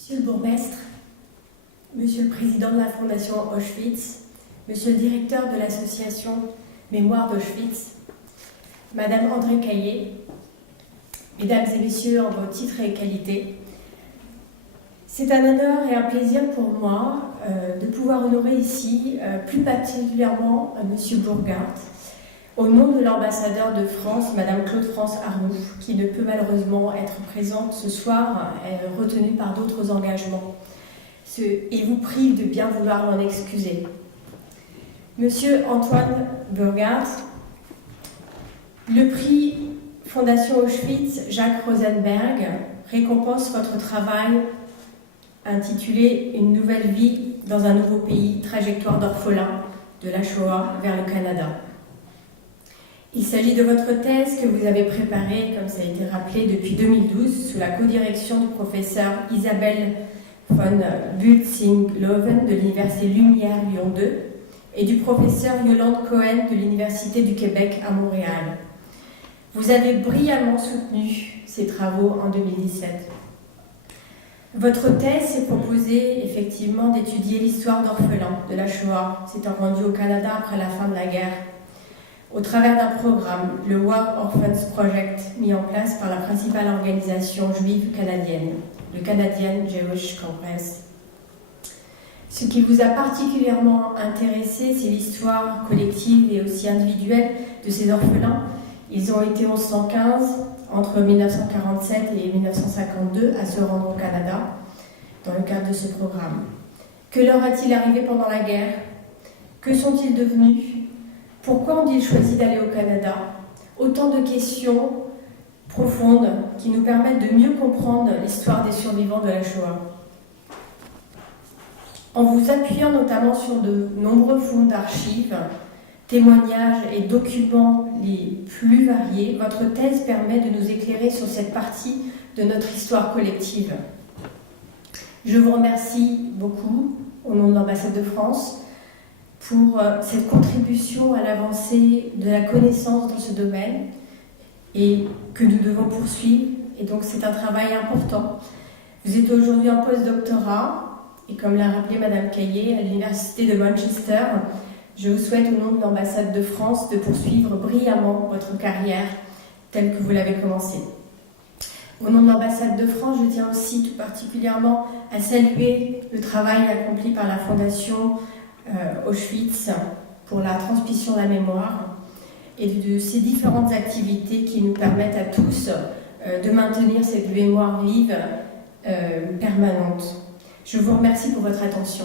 Monsieur le bourgmestre, Monsieur le président de la Fondation Auschwitz, Monsieur le directeur de l'association Mémoire d'Auschwitz, Madame André Caillé, Mesdames et Messieurs en vos titres et qualités, c'est un honneur et un plaisir pour moi de pouvoir honorer ici, plus particulièrement Monsieur Burghardt, au nom de l'ambassadeur de France, Madame Claude-France Arnoux, qui ne peut malheureusement être présente ce soir, retenue par d'autres engagements, et vous prie de bien vouloir l'en excuser. Monsieur Antoine Burghardt, le prix Fondation Auschwitz Jacques Rosenberg récompense votre travail intitulé « Une nouvelle vie dans un nouveau pays, trajectoire d'orphelin de la Shoah vers le Canada ». Il s'agit de votre thèse que vous avez préparée, comme ça a été rappelé, depuis 2012, sous la codirection du professeur Isabelle von Bultzing-Loven de l'Université Lumière Lyon 2 et du professeur Yolande Cohen de l'Université du Québec à Montréal. Vous avez brillamment soutenu ces travaux en 2017. Votre thèse s'est proposée effectivement d'étudier l'histoire d'orphelins de la Shoah, s'étant rendue au Canada après la fin de la guerre, au travers d'un programme, le War Orphans Project, mis en place par la principale organisation juive canadienne, le Canadian Jewish Congress. Ce qui vous a particulièrement intéressé, c'est l'histoire collective et aussi individuelle de ces orphelins. Ils ont été 1115 entre 1947 et 1952 à se rendre au Canada dans le cadre de ce programme. Que leur a-t-il arrivé pendant la guerre? Que sont-ils devenus? Pourquoi ont-ils choisi d'aller au Canada? Autant de questions profondes qui nous permettent de mieux comprendre l'histoire des survivants de la Shoah. En vous appuyant notamment sur de nombreux fonds d'archives, témoignages et documents les plus variés, votre thèse permet de nous éclairer sur cette partie de notre histoire collective. Je vous remercie beaucoup, au nom de l'ambassade de France, pour cette contribution à l'avancée de la connaissance dans ce domaine et que nous devons poursuivre. Et donc c'est un travail important. Vous êtes aujourd'hui en post-doctorat et comme l'a rappelé Madame Caillé à l'Université de Manchester, je vous souhaite au nom de l'ambassade de France de poursuivre brillamment votre carrière telle que vous l'avez commencée. Au nom de l'ambassade de France, je tiens aussi tout particulièrement à saluer le travail accompli par la Fondation Auschwitz pour la transmission de la mémoire et de ces différentes activités qui nous permettent à tous de maintenir cette mémoire vive permanente. Je vous remercie pour votre attention.